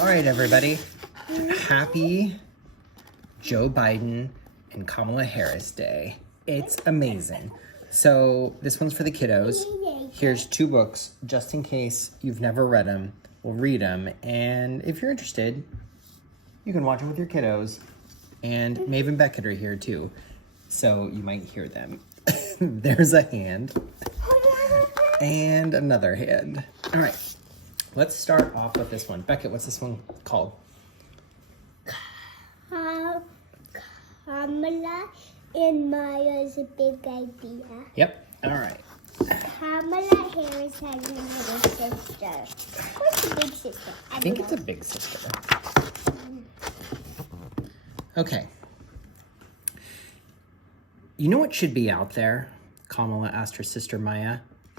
All right, everybody. Happy Joe Biden and Kamala Harris Day. It's amazing. So this one's for the kiddos. Here's 2 books, just in case you've never read them. We'll read them, and if you're interested, you can watch it with your kiddos. And Maeve and Beckett are here too, so you might hear them. There's a hand and another hand. All right, let's start off with this one. Beckett, what's this one called? Kamala and Maya's a big idea. Yep, all right. Kamala Harris has a little sister. What's a big sister? I think it's a big sister. Okay. You know what should be out there? Kamala asked her sister Maya.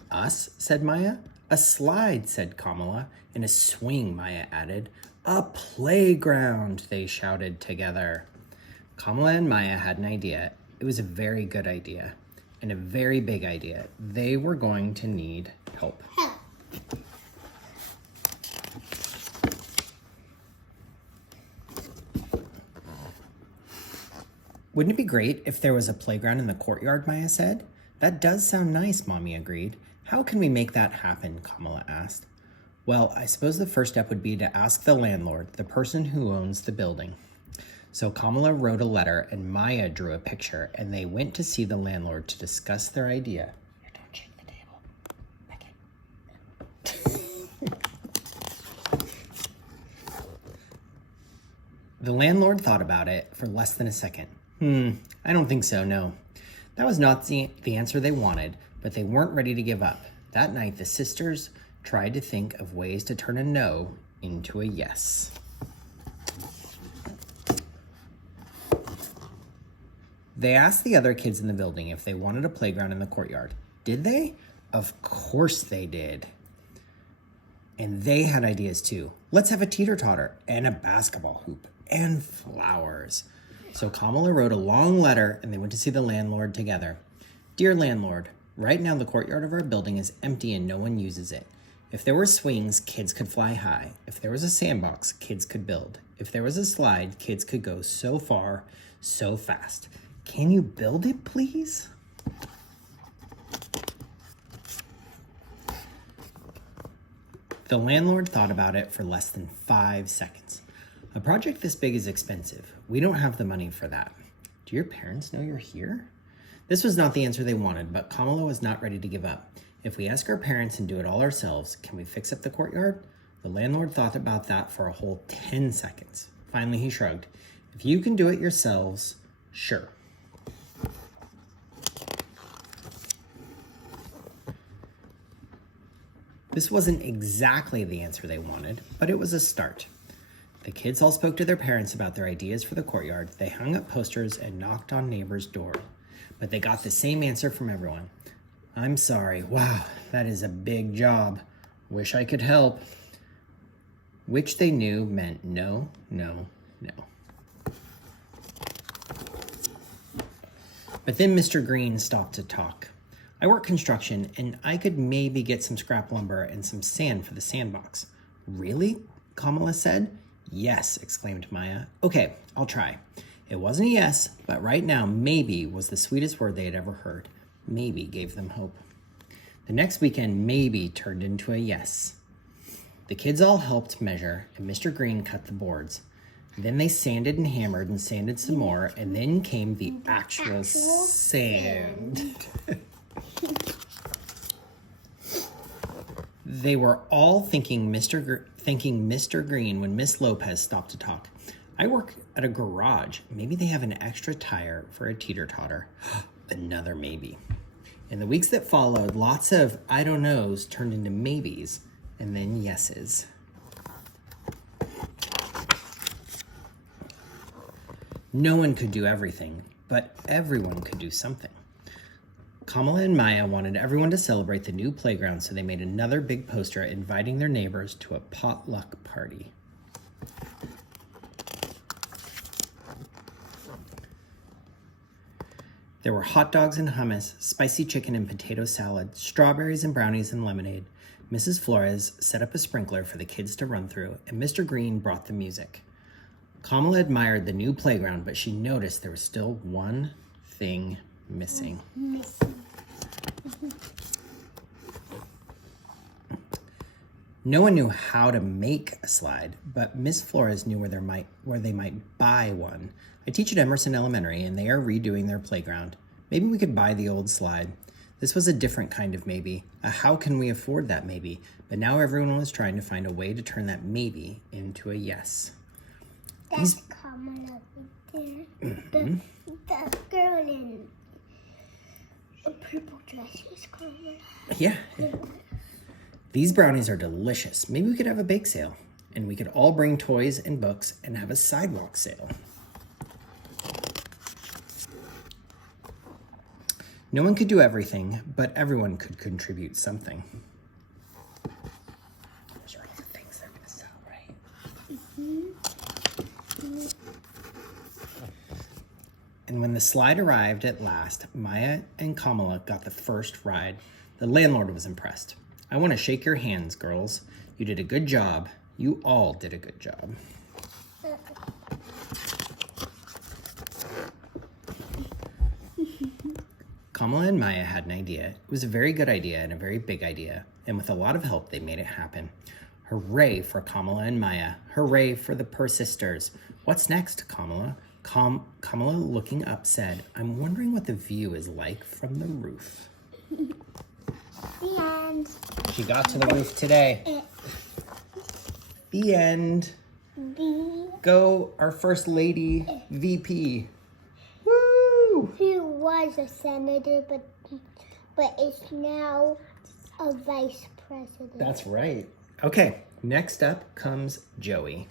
Us, said Maya. A slide, said Kamala. And a swing, Maya added. A playground, they shouted together. Kamala and Maya had an idea. It was a very good idea and a very big idea. They were going to need help. Wouldn't it be great if there was a playground in the courtyard, Maya said. That does sound nice, Mommy agreed. How can we make that happen, Kamala asked. Well, I suppose the first step would be to ask the landlord, the person who owns the building. So Kamala wrote a letter and Maya drew a picture, and they went to see the landlord to discuss their idea. Here, don't shake the table. The landlord thought about it for less than a second. I don't think so, no. That was not the answer they wanted, but they weren't ready to give up. That night, the sisters tried to think of ways to turn a no into a yes. They asked the other kids in the building if they wanted a playground in the courtyard. Did they? Of course they did. And they had ideas too. Let's have a teeter-totter and a basketball hoop and flowers. So Kamala wrote a long letter and they went to see the landlord together. Dear landlord, right now the courtyard of our building is empty and no one uses it. If there were swings, kids could fly high. If there was a sandbox, kids could build. If there was a slide, kids could go so far, so fast. Can you build it, please? The landlord thought about it for less than 5 seconds. A project this big is expensive. We don't have the money for that. Do your parents know you're here? This was not the answer they wanted, but Kamala was not ready to give up. If we ask our parents and do it all ourselves, can we fix up the courtyard? The landlord thought about that for a whole 10 seconds. Finally, he shrugged. If you can do it yourselves, sure. This wasn't exactly the answer they wanted, but it was a start. The kids all spoke to their parents about their ideas for the courtyard. They hung up posters and knocked on neighbors' doors, but they got the same answer from everyone. I'm sorry. Wow, that is a big job. Wish I could help. Which they knew meant no, no, no. But then Mr. Green stopped to talk. I work construction, and I could maybe get some scrap lumber and some sand for the sandbox. Really? Kamala said. Yes, exclaimed Maya. Okay, I'll try. It wasn't a yes, but right now, maybe was the sweetest word they had ever heard. Maybe gave them hope. The next weekend, maybe turned into a yes. The kids all helped measure, and Mr. Green cut the boards. Then they sanded and hammered and sanded some more, and then came the actual sand. They were all thanking Mr. Green when Miss Lopez stopped to talk. I work at a garage. Maybe they have an extra tire for a teeter-totter. Another maybe. In the weeks that followed, lots of I don't knows turned into maybes and then yeses. No one could do everything, but everyone could do something. Kamala and Maya wanted everyone to celebrate the new playground, so they made another big poster inviting their neighbors to a potluck party. There were hot dogs and hummus, spicy chicken and potato salad, strawberries and brownies and lemonade, Mrs. Flores set up a sprinkler for the kids to run through, and Mr. Green brought the music. Kamala admired the new playground, but she noticed there was still one thing missing. No one knew how to make a slide, but Miss Flores knew where they might buy one. I teach at Emerson Elementary, and they are redoing their playground. Maybe we could buy the old slide. This was a different kind of maybe. How can we afford that maybe? But now everyone was trying to find a way to turn that maybe into a yes. That's Kamala right there. The girl in a purple dress is Kamala. Yeah. These brownies are delicious. Maybe we could have a bake sale, and we could all bring toys and books and have a sidewalk sale. No one could do everything, but everyone could contribute something. Those are all the things they're going to sell, right? And when the slide arrived at last, Maya and Kamala got the first ride. The landlord was impressed. I want to shake your hands, girls. You did a good job. You all did a good job. Kamala and Maya had an idea. It was a very good idea and a very big idea. And with a lot of help, they made it happen. Hooray for Kamala and Maya. Hooray for the Persisters. What's next, Kamala? Kamala, looking up, said, I'm wondering what the view is like from the roof. The end. She got to the roof today. The end. Go, our first lady VP. Woo! Who was a senator, but is now a vice president. That's right. Okay, next up comes Joey.